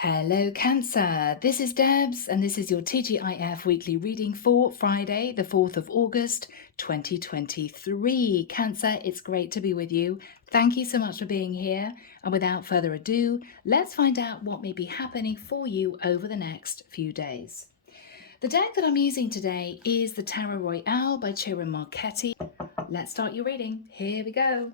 Hello Cancer, this is Debs and this is your T.G.I.F weekly reading for Friday the 4th of August 2023. Cancer, it's great to be with you. Thank you so much for being here, and without further ado, let's find out what may be happening for you over the next few days. The deck that I'm using today is the Tarot Royale by Ciro Marchetti. Let's start your reading. Here we go.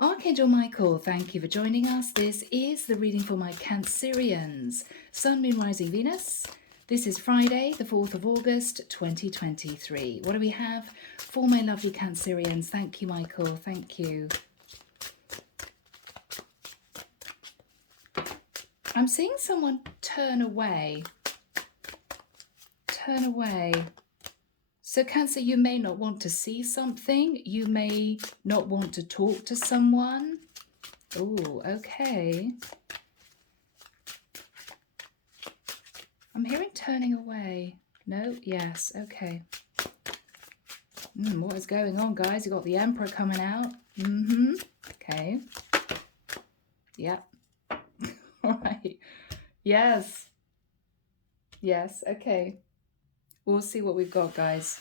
Archangel Michael, thank you for joining us. This is the reading for my Cancerians. Sun, Moon, Rising, Venus. This is Friday, the 4th of August, 2023. What do we have for my lovely Cancerians? Thank you, Michael. Thank you. I'm seeing someone turn away. Turn away. So Cancer, you may not want to see something. You may not want to talk to someone. Oh, okay. I'm hearing turning away. No, yes, okay. What is going on, guys? You've got the Emperor coming out. Okay. Yep. All right. Yes. Yes, okay. We'll see what we've got, guys.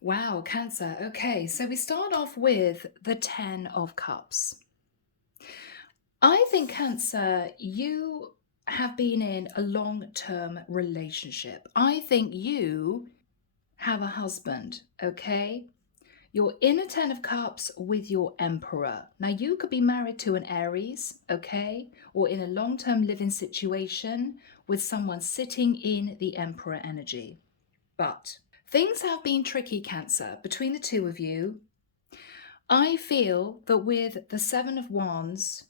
Wow, Cancer. Okay, so we start off with the 10 of Cups. I think, Cancer, you have been in a long-term relationship. I think you have a husband, okay? You're in a 10 of Cups with your Emperor. Now, you could be married to an Aries, okay? Or in a long-term living situation with someone sitting in the Emperor energy. But things have been tricky, Cancer, between the two of you. I feel that with the 7 of Wands,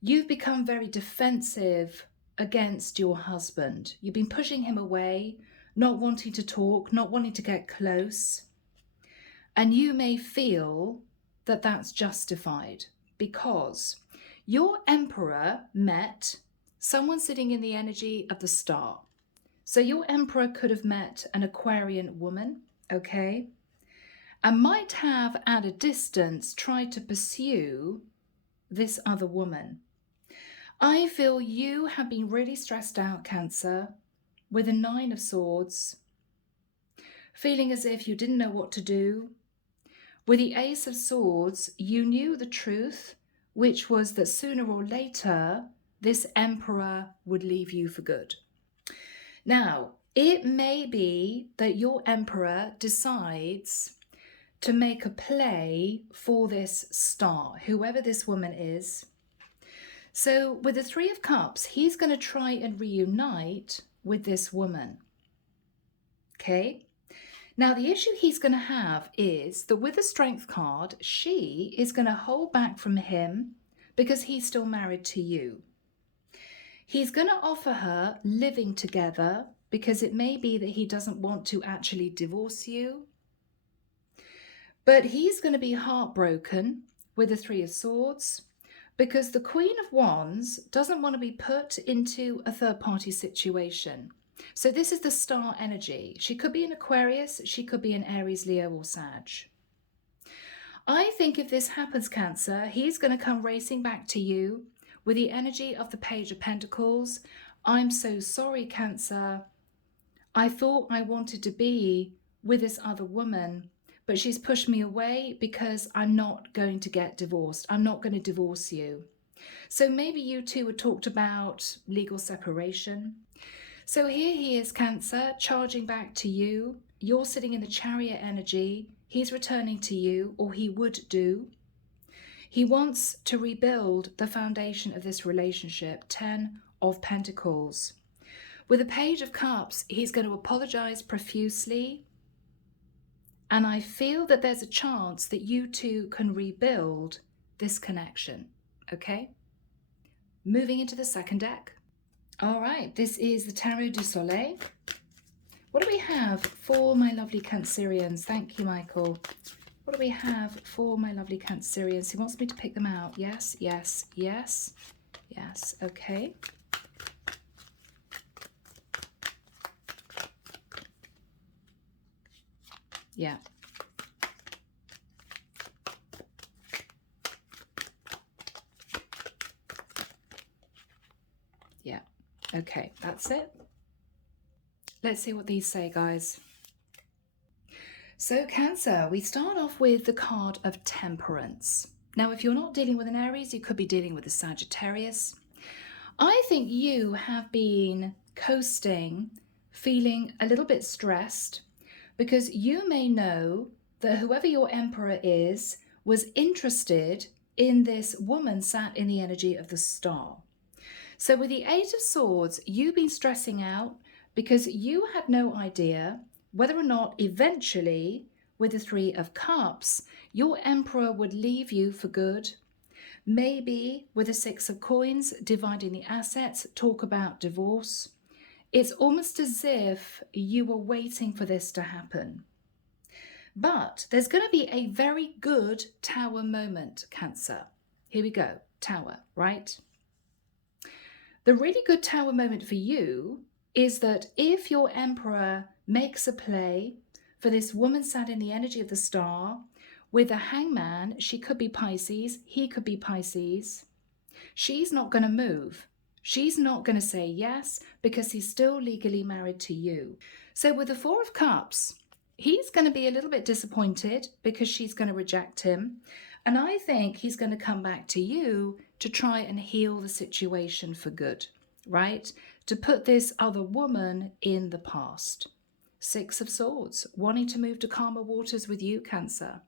you've become very defensive against your husband. You've been pushing him away, not wanting to talk, not wanting to get close. And you may feel that that's justified because your Emperor met someone sitting in the energy of the Star. So your Emperor could have met an Aquarian woman, okay? And might have at a distance tried to pursue this other woman. I feel you have been really stressed out, Cancer, with a 9 of Swords, feeling as if you didn't know what to do. With the Ace of Swords, you knew the truth, which was that sooner or later, this Emperor would leave you for good. Now, it may be that your Emperor decides to make a play for this Star, whoever this woman is. So with the 3 of Cups, he's going to try and reunite with this woman. Okay? Now, the issue he's going to have is that with the Strength card, she is going to hold back from him because he's still married to you. He's going to offer her living together because it may be that he doesn't want to actually divorce you. But he's going to be heartbroken with the 3 of Swords because the Queen of Wands doesn't want to be put into a third-party situation. So this is the Star energy. She could be an Aquarius, she could be an Aries, Leo, or Sag. I think if this happens, Cancer, he's going to come racing back to you with the energy of the Page of Pentacles. I'm so sorry, Cancer. I thought I wanted to be with this other woman, but she's pushed me away because I'm not going to get divorced. I'm not going to divorce you. So maybe you two had talked about legal separation. So here he is, Cancer, charging back to you. You're sitting in the Chariot energy. He's returning to you, or he would do. He wants to rebuild the foundation of this relationship, 10 of Pentacles. With the Page of Cups, he's going to apologize profusely. And I feel that there's a chance that you two can rebuild this connection, okay? Moving into the second deck. All right, this is the Tarot du Soleil. What do we have for my lovely Cancerians? Thank you, Michael. What do we have for my lovely Cancerians? He wants me to pick them out. Yes, yes, yes, yes. Okay. Yeah. Yeah. Okay, that's it. Let's see what these say, guys. So Cancer, we start off with the card of Temperance. Now, if you're not dealing with an Aries, you could be dealing with a Sagittarius. I think you have been coasting, feeling a little bit stressed, because you may know that whoever your Emperor is was interested in this woman sat in the energy of the star. So with the Eight of Swords, you've been stressing out because you had no idea whether or not eventually, with the Three of Cups, your Emperor would leave you for good. Maybe with the Six of Coins, dividing the assets, talk about divorce. It's almost as if you were waiting for this to happen. But there's going to be a very good Tower moment, Cancer. Here we go, Tower, right? The really good Tower moment for you is that if your Emperor makes a play for this woman sat in the energy of the star, with a Hangman, she could be Pisces, he could be Pisces, she's not going to move. She's not going to say yes because he's still legally married to you. So with the Four of Cups, he's going to be a little bit disappointed because she's going to reject him. And I think he's going to come back to you to try and heal the situation for good, right? To put this other woman in the past. Six of Swords, wanting to move to calmer waters with you, Cancer.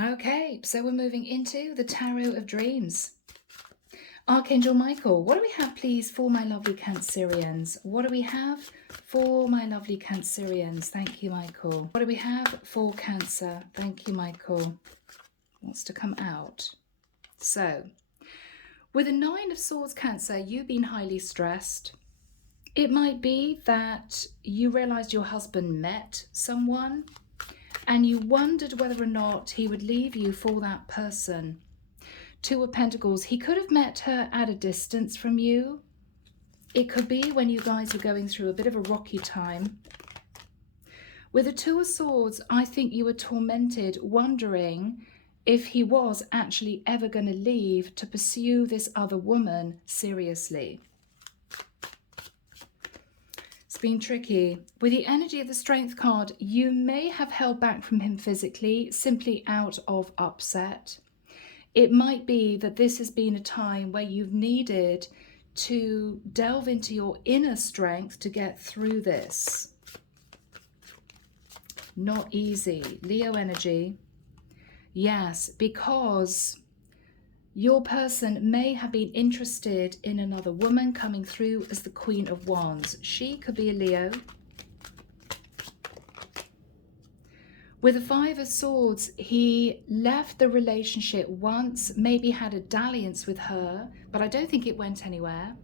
Okay, so we're moving into the Tarot of Dreams. Archangel Michael, what do we have, please, for my lovely Cancerians? What do we have for my lovely Cancerians? Thank you, Michael. What do we have for Cancer? Thank you, Michael. Wants to come out. So, with a Nine of Swords, Cancer, you've been highly stressed. It might be that you realised your husband met someone and you wondered whether or not he would leave you for that person. Two of Pentacles, he could have met her at a distance from you. It could be when you guys were going through a bit of a rocky time. With the Two of Swords, I think you were tormented, wondering if he was actually ever going to leave to pursue this other woman seriously. It's been tricky. With the energy of the Strength card, you may have held back from him physically, simply out of upset. It might be that this has been a time where you've needed to delve into your inner strength to get through this. Not easy. Leo energy. Yes, because your person may have been interested in another woman coming through as the Queen of Wands. She could be a Leo. With the Five of Swords, he left the relationship once, maybe had a dalliance with her, but I don't think it went anywhere.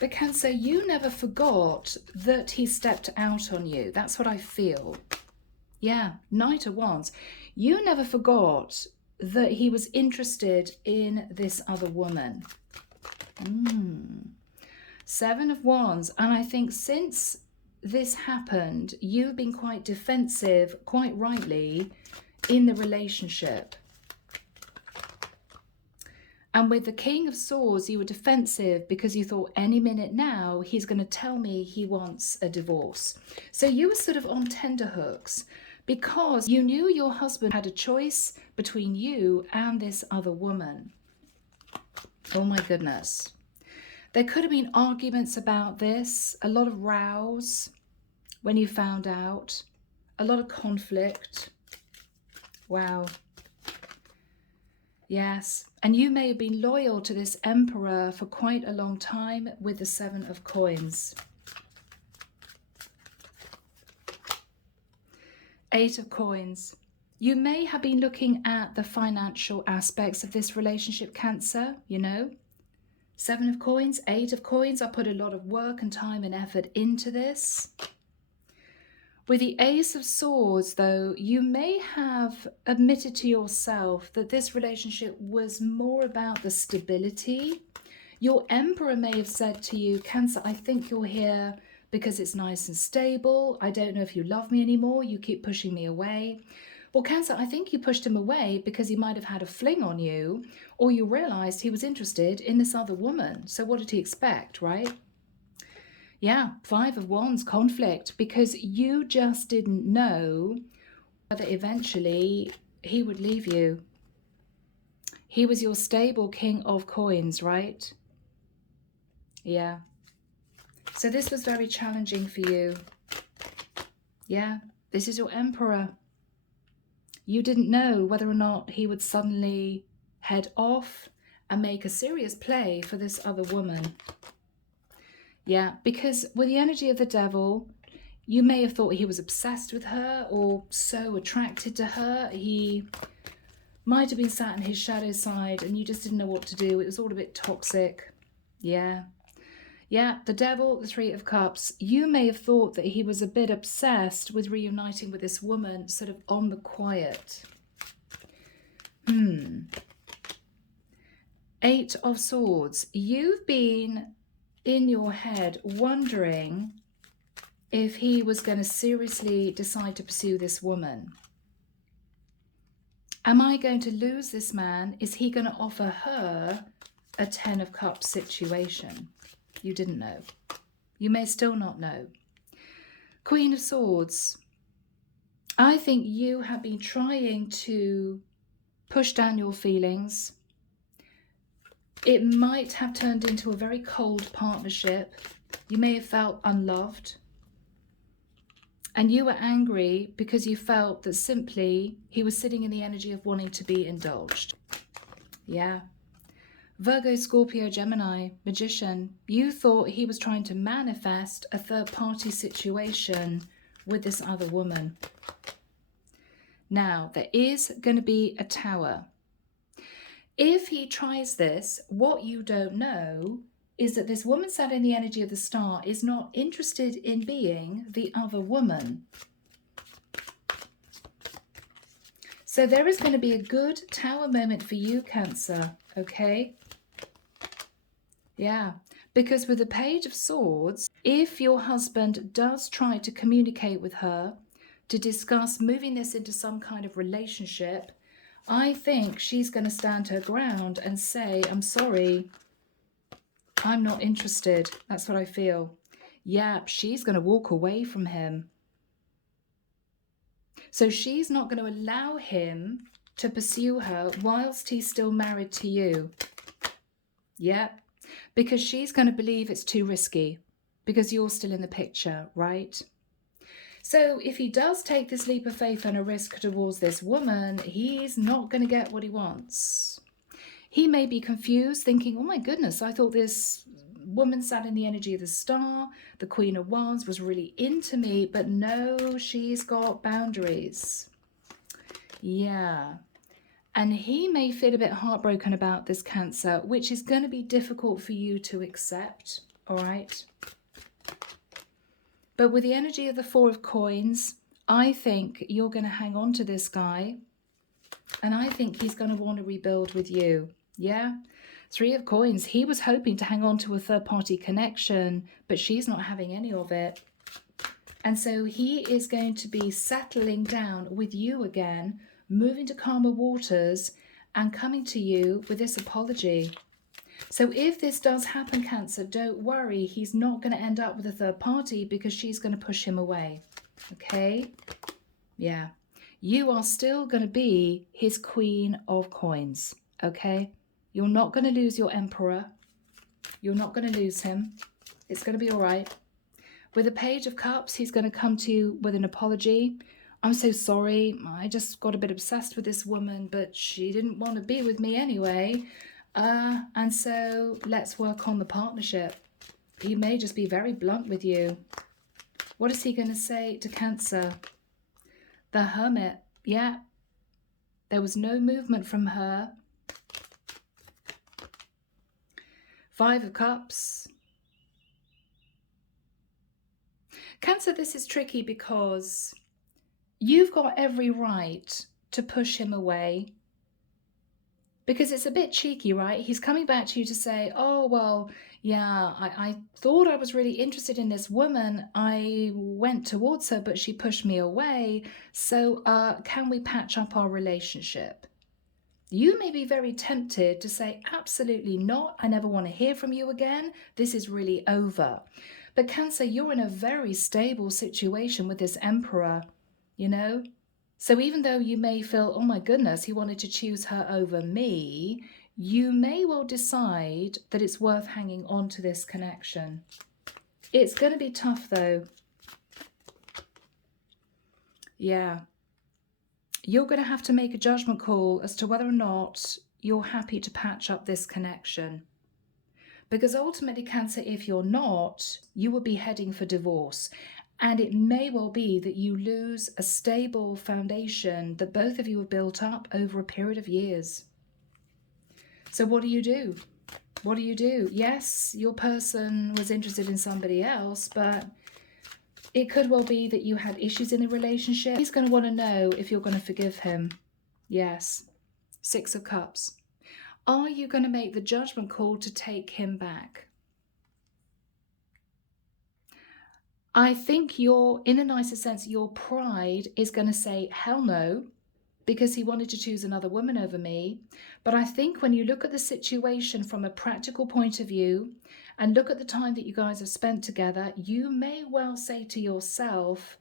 But Cancer, you never forgot that he stepped out on you. That's what I feel. Yeah, Knight of Wands. You never forgot that he was interested in this other woman. Seven of Wands. And I think since this happened, you've been quite defensive, quite rightly, in the relationship. And with the King of Swords, you were defensive because you thought any minute now he's going to tell me he wants a divorce. So you were sort of on tenterhooks because you knew your husband had a choice between you and this other woman. Oh my goodness. There could have been arguments about this, a lot of rows when you found out, a lot of conflict. Wow. Yes, and you may have been loyal to this Emperor for quite a long time with the Seven of Coins. Eight of Coins. You may have been looking at the financial aspects of this relationship, Cancer, you know. Seven of Coins, Eight of Coins. I put a lot of work and time and effort into this. With the Ace of Swords, though, you may have admitted to yourself that this relationship was more about the stability. Your Emperor may have said to you, Cancer, I think you're here because it's nice and stable. I don't know if you love me anymore. You keep pushing me away. Well, Cancer, I think you pushed him away because he might have had a fling on you, or you realized he was interested in this other woman. So what did he expect, right? Yeah, 5 of Wands, conflict, because you just didn't know whether eventually he would leave you. He was your stable King of Coins, right? Yeah. So this was very challenging for you. Yeah, this is your Emperor. You didn't know whether or not he would suddenly head off and make a serious play for this other woman. Yeah, because with the energy of the Devil, you may have thought he was obsessed with her or so attracted to her. He might have been sat in his shadow side and you just didn't know what to do. It was all a bit toxic. Yeah. Yeah, the Devil, the 3 of Cups. You may have thought that he was a bit obsessed with reuniting with this woman, sort of on the quiet. 8 of Swords. You've been in your head wondering if he was going to seriously decide to pursue this woman. Am I going to lose this man? Is he going to offer her a 10 of Cups situation? You didn't know. You may still not know. Queen of Swords. I think you have been trying to push down your feelings. It might have turned into a very cold partnership. You may have felt unloved. And you were angry because you felt that simply he was sitting in the energy of wanting to be indulged. Yeah. Virgo, Scorpio, Gemini, Magician. You thought he was trying to manifest a third-party situation with this other woman. Now, there is going to be a Tower. If he tries this, what you don't know is that this woman sat in the energy of the Star is not interested in being the other woman. So there is going to be a good Tower moment for you, Cancer, okay? Yeah, because with the Page of Swords, if your husband does try to communicate with her to discuss moving this into some kind of relationship, I think she's going to stand her ground and say, I'm sorry, I'm not interested. That's what I feel. Yeah, she's going to walk away from him. So she's not going to allow him to pursue her whilst he's still married to you. Yeah, because she's going to believe it's too risky because you're still in the picture, right? So if he does take this leap of faith and a risk towards this woman, he's not going to get what he wants. He may be confused, thinking, oh my goodness, I thought this woman sat in the energy of the Star, the Queen of Wands, was really into me, but no, she's got boundaries. Yeah. And he may feel a bit heartbroken about this, Cancer, which is going to be difficult for you to accept, all right? But with the energy of the 4 of Coins, I think you're going to hang on to this guy. And I think he's going to want to rebuild with you. Yeah? 3 of Coins. He was hoping to hang on to a third-party connection, but she's not having any of it. And so he is going to be settling down with you again, moving to calmer waters and coming to you with this apology. So if this does happen, Cancer, don't worry. He's not going to end up with a third party because she's going to push him away. Okay? Yeah. You are still going to be his Queen of Coins. Okay? You're not going to lose your Emperor. You're not going to lose him. It's going to be all right. With the Page of Cups, he's going to come to you with an apology. I'm so sorry. I just got a bit obsessed with this woman, but she didn't want to be with me anyway. And so let's work on the partnership. He may just be very blunt with you. What is he going to say to Cancer? The Hermit. Yeah. There was no movement from her. 5 of Cups. Cancer, this is tricky because you've got every right to push him away. Because it's a bit cheeky, right? He's coming back to you to say, oh, well, yeah, I thought I was really interested in this woman. I went towards her, but she pushed me away. So can we patch up our relationship? You may be very tempted to say, absolutely not. I never want to hear from you again. This is really over. But Cancer, you're in a very stable situation with this Emperor, you know? So even though you may feel, oh my goodness, he wanted to choose her over me, you may well decide that it's worth hanging on to this connection. It's going to be tough though. Yeah. You're going to have to make a judgment call as to whether or not you're happy to patch up this connection. Because ultimately, Cancer, if you're not, you will be heading for divorce. And it may well be that you lose a stable foundation that both of you have built up over a period of years. So what do you do? What do you do? Yes, your person was interested in somebody else, but it could well be that you had issues in the relationship. He's going to want to know if you're going to forgive him. Yes. 6 of Cups. Are you going to make the judgment call to take him back? I think in a nicer sense, your pride is going to say, hell no, because he wanted to choose another woman over me. But I think when you look at the situation from a practical point of view and look at the time that you guys have spent together, you may well say to yourself,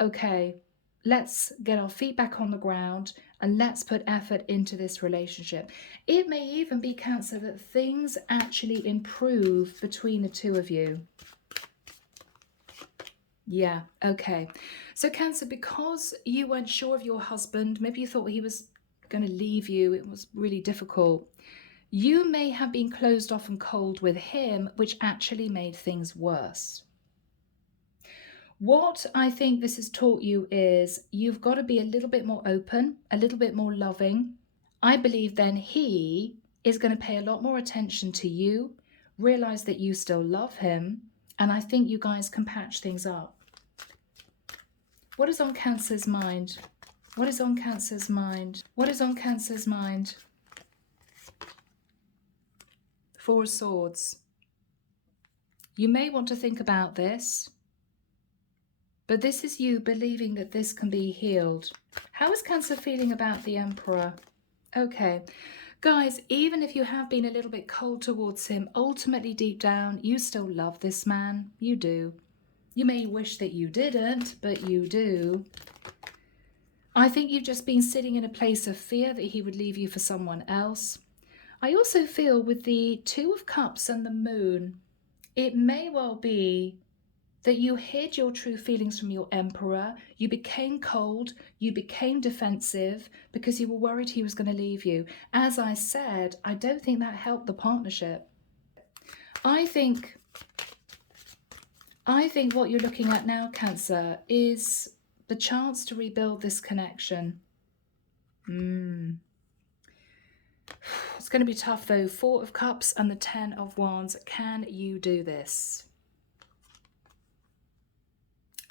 okay, let's get our feet back on the ground and let's put effort into this relationship. It may even be, Cancer, that things actually improve between the two of you. Yeah, okay. So Cancer, because you weren't sure of your husband, maybe you thought he was going to leave you, it was really difficult. You may have been closed off and cold with him, which actually made things worse. What I think this has taught you is you've got to be a little bit more open, a little bit more loving. I believe then he is going to pay a lot more attention to you, realize that you still love him, and I think you guys can patch things up. What is on Cancer's mind? What is on Cancer's mind? What is on Cancer's mind? 4 of Swords. You may want to think about this, but this is you believing that this can be healed. How is Cancer feeling about the Emperor? Okay. Guys, even if you have been a little bit cold towards him, ultimately deep down, you still love this man. You do. You may wish that you didn't, but you do. I think you've just been sitting in a place of fear that he would leave you for someone else. I also feel with the 2 of Cups and the Moon, it may well be that you hid your true feelings from your Emperor. You became cold, you became defensive because you were worried he was going to leave you. As I said, I don't think that helped the partnership. I think what you're looking at now, Cancer, is the chance to rebuild this connection. It's going to be tough though. 4 of Cups and the 10 of Wands. Can you do this?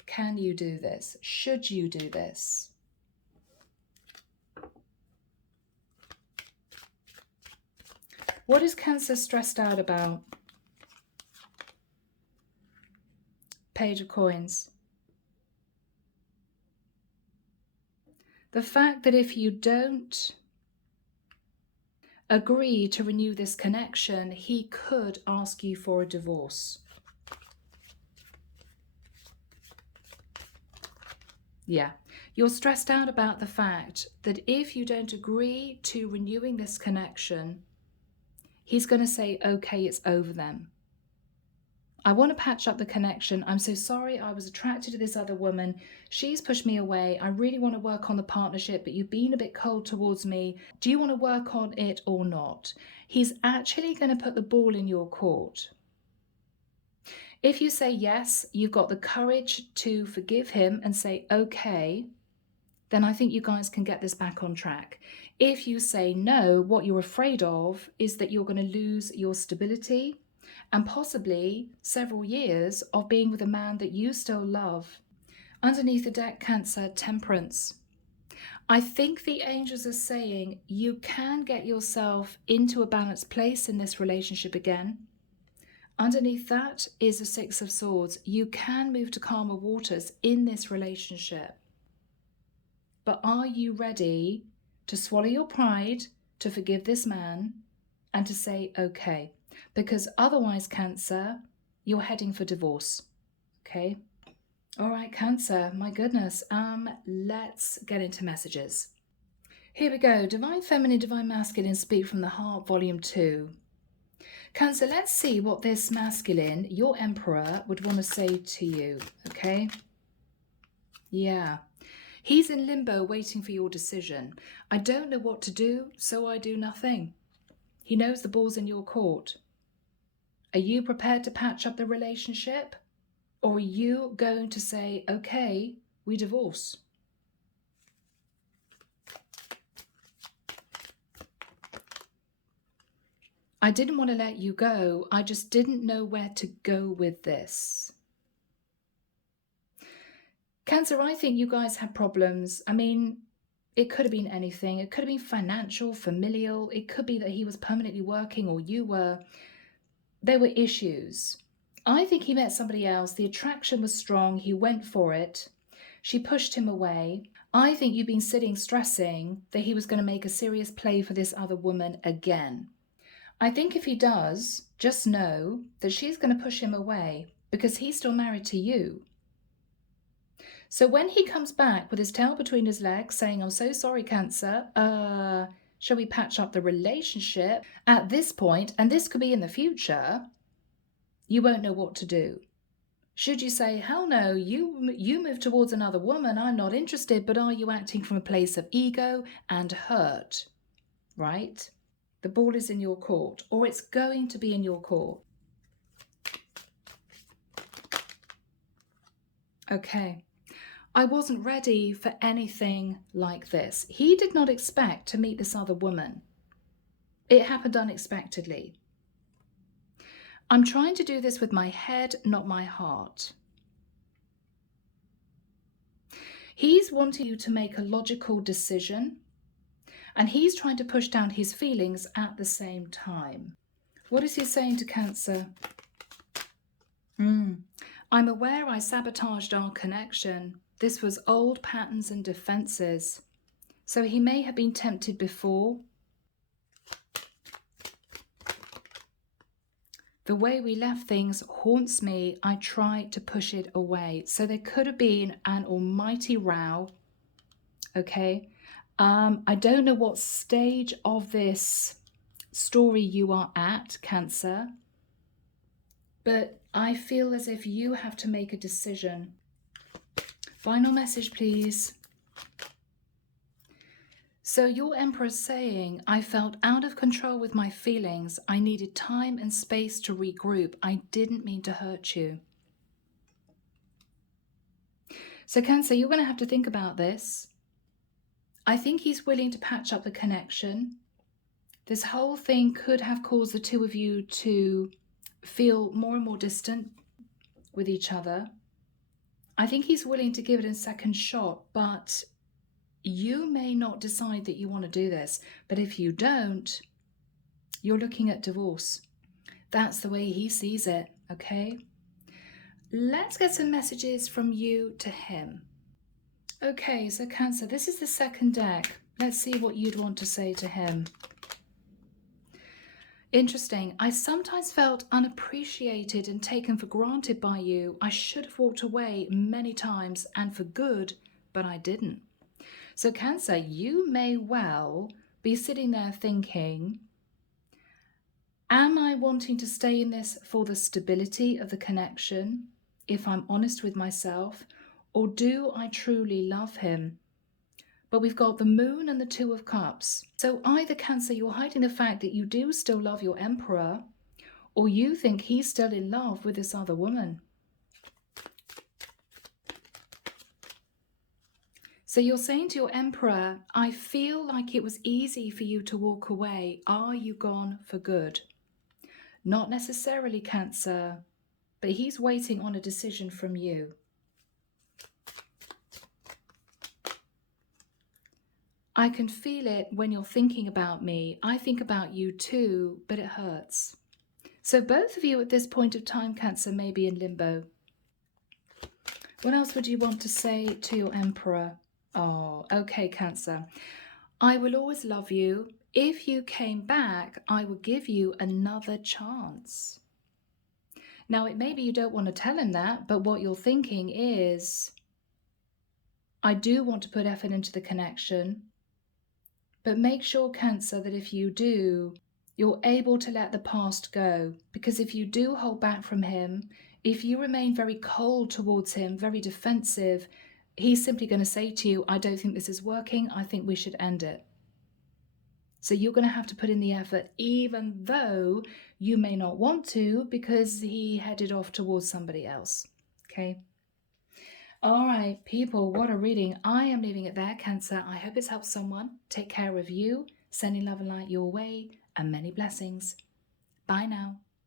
Can you do this? Should you do this? What is Cancer stressed out about? Page of Coins. The fact that if you don't agree to renew this connection, he could ask you for a divorce. Yeah, you're stressed out about the fact that if you don't agree to renewing this connection, he's going to say, okay, it's over then. I want to patch up the connection. I'm so sorry I was attracted to this other woman. She's pushed me away. I really want to work on the partnership, but you've been a bit cold towards me. Do you want to work on it or not? He's actually going to put the ball in your court. If you say yes, you've got the courage to forgive him and say, okay, then I think you guys can get this back on track. If you say no, what you're afraid of is that you're going to lose your stability and possibly several years of being with a man that you still love. Underneath the deck, Cancer, Temperance. I think the angels are saying you can get yourself into a balanced place in this relationship again. Underneath that is a Six of Swords. You can move to calmer waters in this relationship. But are you ready to swallow your pride, to forgive this man, and to say, okay? Because otherwise, Cancer, you're heading for divorce, okay? All right, Cancer, my goodness. Let's get into messages. Here we go. Divine Feminine, Divine Masculine, Speak from the Heart, Volume 2. Cancer, let's see what this masculine, your Emperor, would want to say to you, okay? Yeah. He's in limbo waiting for your decision. I don't know what to do, so I do nothing. He knows the ball's in your court. Are you prepared to patch up the relationship? Or are you going to say, okay, we divorce? I didn't want to let you go. I just didn't know where to go with this. Cancer, I think you guys had problems. I mean, it could have been anything. It could have been financial, familial. It could be that he was permanently working or you were. There were issues. I think he met somebody else. The attraction was strong. He went for it. She pushed him away. I think you've been sitting stressing that he was going to make a serious play for this other woman again. I think if he does, just know that she's going to push him away because he's still married to you. So when he comes back with his tail between his legs saying, I'm so sorry, Cancer, shall we patch up the relationship? At this point, and this could be in the future, you won't know what to do. Should you say, hell no, you move towards another woman, I'm not interested, but are you acting from a place of ego and hurt, right? The ball is in your court, or it's going to be in your court. Okay. I wasn't ready for anything like this. He did not expect to meet this other woman. It happened unexpectedly. I'm trying to do this with my head, not my heart. He's wanting you to make a logical decision, and he's trying to push down his feelings at the same time. What is he saying to Cancer? I'm aware I sabotaged our connection. This was old patterns and defenses. So he may have been tempted before. The way we left things haunts me. I try to push it away. So there could have been an almighty row. Okay. I don't know what stage of this story you are at, Cancer. But I feel as if you have to make a decision. Final message, please. So your Emperor's saying, I felt out of control with my feelings. I needed time and space to regroup. I didn't mean to hurt you. So Cancer, you're going to have to think about this. I think he's willing to patch up the connection. This whole thing could have caused the two of you to feel more and more distant with each other. I think he's willing to give it a second shot, but you may not decide that you want to do this. But if you don't, you're looking at divorce. That's the way he sees it, okay? Let's get some messages from you to him. Okay, so Cancer, this is the second deck. Let's see what you'd want to say to him. Interesting. I sometimes felt unappreciated and taken for granted by you. I should have walked away many times and for good, but I didn't. So Cancer, you may well be sitting there thinking, am I wanting to stay in this for the stability of the connection, if I'm honest with myself, or do I truly love him? But we've got the Moon and the Two of Cups. So either, Cancer, you're hiding the fact that you do still love your Emperor, or you think he's still in love with this other woman. So you're saying to your Emperor, I feel like it was easy for you to walk away. Are you gone for good? Not necessarily, Cancer, but he's waiting on a decision from you. I can feel it when you're thinking about me. I think about you too, but it hurts. So both of you at this point of time, Cancer, may be in limbo. What else would you want to say to your Emperor? Oh, okay, Cancer. I will always love you. If you came back, I will give you another chance. Now, it may be you don't want to tell him that, but what you're thinking is, I do want to put effort into the connection, but make sure, Cancer, that if you do, you're able to let the past go. Because if you do hold back from him, if you remain very cold towards him, very defensive, he's simply going to say to you, I don't think this is working. I think we should end it. So you're going to have to put in the effort, even though you may not want to, because he headed off towards somebody else. Okay. All right, people, what a reading. I am leaving it there, Cancer. I hope it's helped someone. Take care of you, sending love and light your way, and many blessings. Bye now.